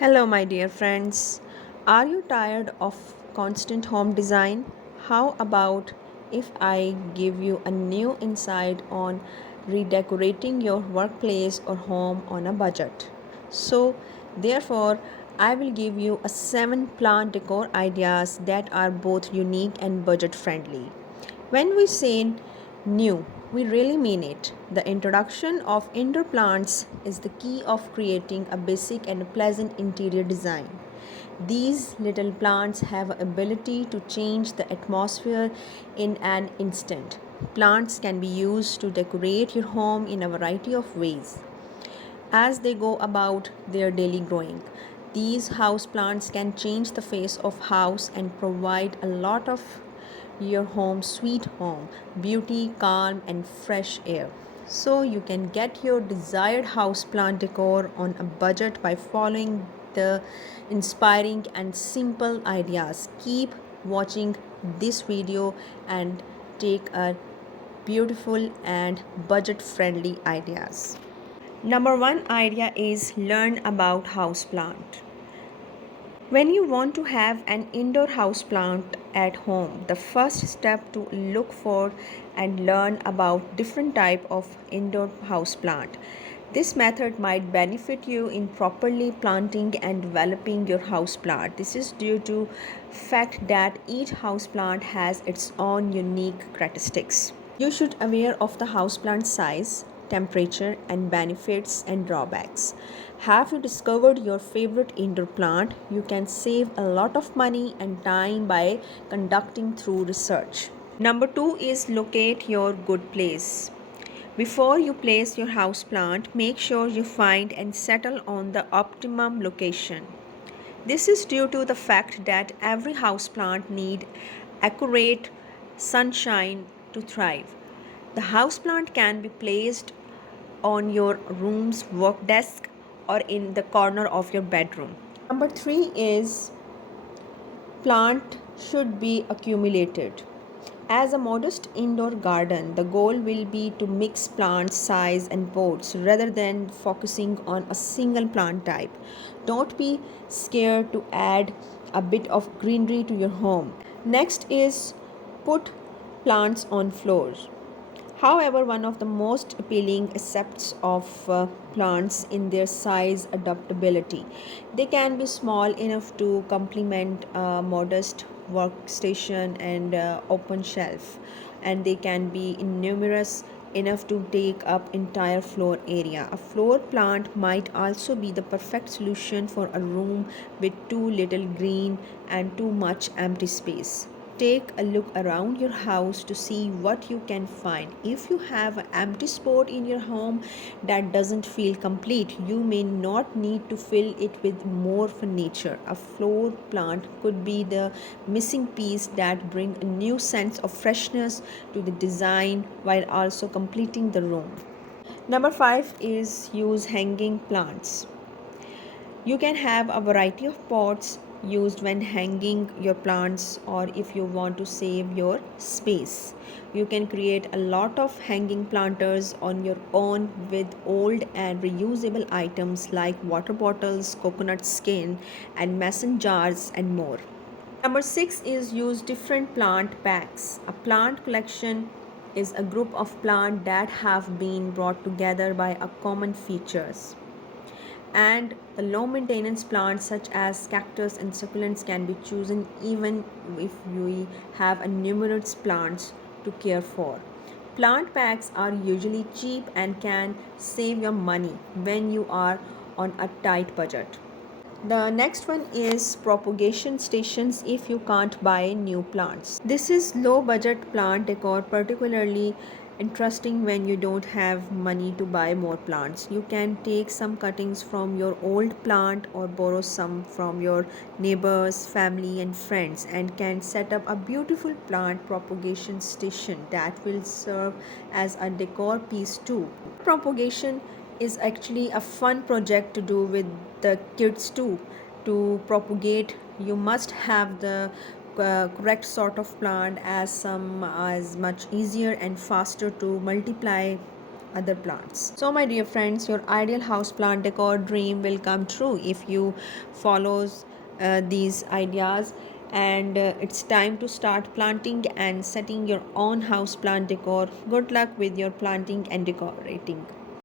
Hello, my dear friends. Are you tired of constant home design? How about if I give you a new insight on redecorating your workplace or home on a budget? Therefore, I will give you a 7 plant decor ideas that are both unique and budget friendly. When we say new, we really mean it. The introduction of indoor plants is the key of creating a basic and pleasant interior design. These little plants have the ability to change the atmosphere in an instant. Plants can be used to decorate your home in a variety of ways as they go about their daily growing. These house plants can change the face of house and provide a lot of your home sweet home, beauty, calm and fresh air. So you can get your desired house plant decor on a budget by following the inspiring and simple ideas. Keep watching this video and take a beautiful and budget friendly ideas. Number one idea is learn about houseplant. When you want to have an indoor houseplant at home, the first step to look for and learn about different type of indoor houseplant. This method might benefit you in properly planting and developing your houseplant. This is due to fact that each houseplant has its own unique characteristics. You should aware of the houseplant size, temperature and benefits and drawbacks. Have you discovered your favorite indoor plant? You can save a lot of money and time by conducting through research. Number 2 is locate your good place. Before you place your house plant, make sure you find and settle on the optimum location. This is due to the fact that every houseplant needs accurate sunshine to thrive. The houseplant can be placed on your room's work desk or in the corner of your bedroom. Number 3 is plant should be accumulated. As a modest indoor garden, the goal will be to mix plant size and pots rather than focusing on a single plant type. Don't be scared to add a bit of greenery to your home. Next is put plants on floors. However, one of the most appealing aspects of plants in their size adaptability. They can be small enough to complement a modest workstation and open shelf, and they can be numerous enough to take up entire floor area. A floor plant might also be the perfect solution for a room with too little green and too much empty space. Take a look around your house to see what you can find. If you have an empty spot in your home that doesn't feel complete, you may not need to fill it with more furniture. A floor plant could be the missing piece that brings a new sense of freshness to the design while also completing the room. Number 5 is use hanging plants. You can have a variety of pots used when hanging your plants, or if you want to save your space. You can create a lot of hanging planters on your own with old and reusable items like water bottles, coconut skin, and mason jars, and more. Number 6 is use different plant packs. A plant collection is a group of plants that have been brought together by a common features, and the low maintenance plants such as cactus and succulents can be chosen even if we have a numerous plants to care for. Plant packs are usually cheap and can save your money when you are on a tight budget. The next one is propagation stations if you can't buy new plants. This is low budget plant decor, particularly interesting when you don't have money to buy more plants. You can take some cuttings from your old plant or borrow some from your neighbors, family and friends, and can set up a beautiful plant propagation station that will serve as a decor piece too. Propagation is actually a fun project to do with the kids too. To propagate, you must have the correct sort of plant, as some is much easier and faster to multiply other plants. So my dear friends, your ideal house plant decor dream will come true if you follows these ideas, and it's time to start planting and setting your own house plant decor. Good luck with your planting and decorating.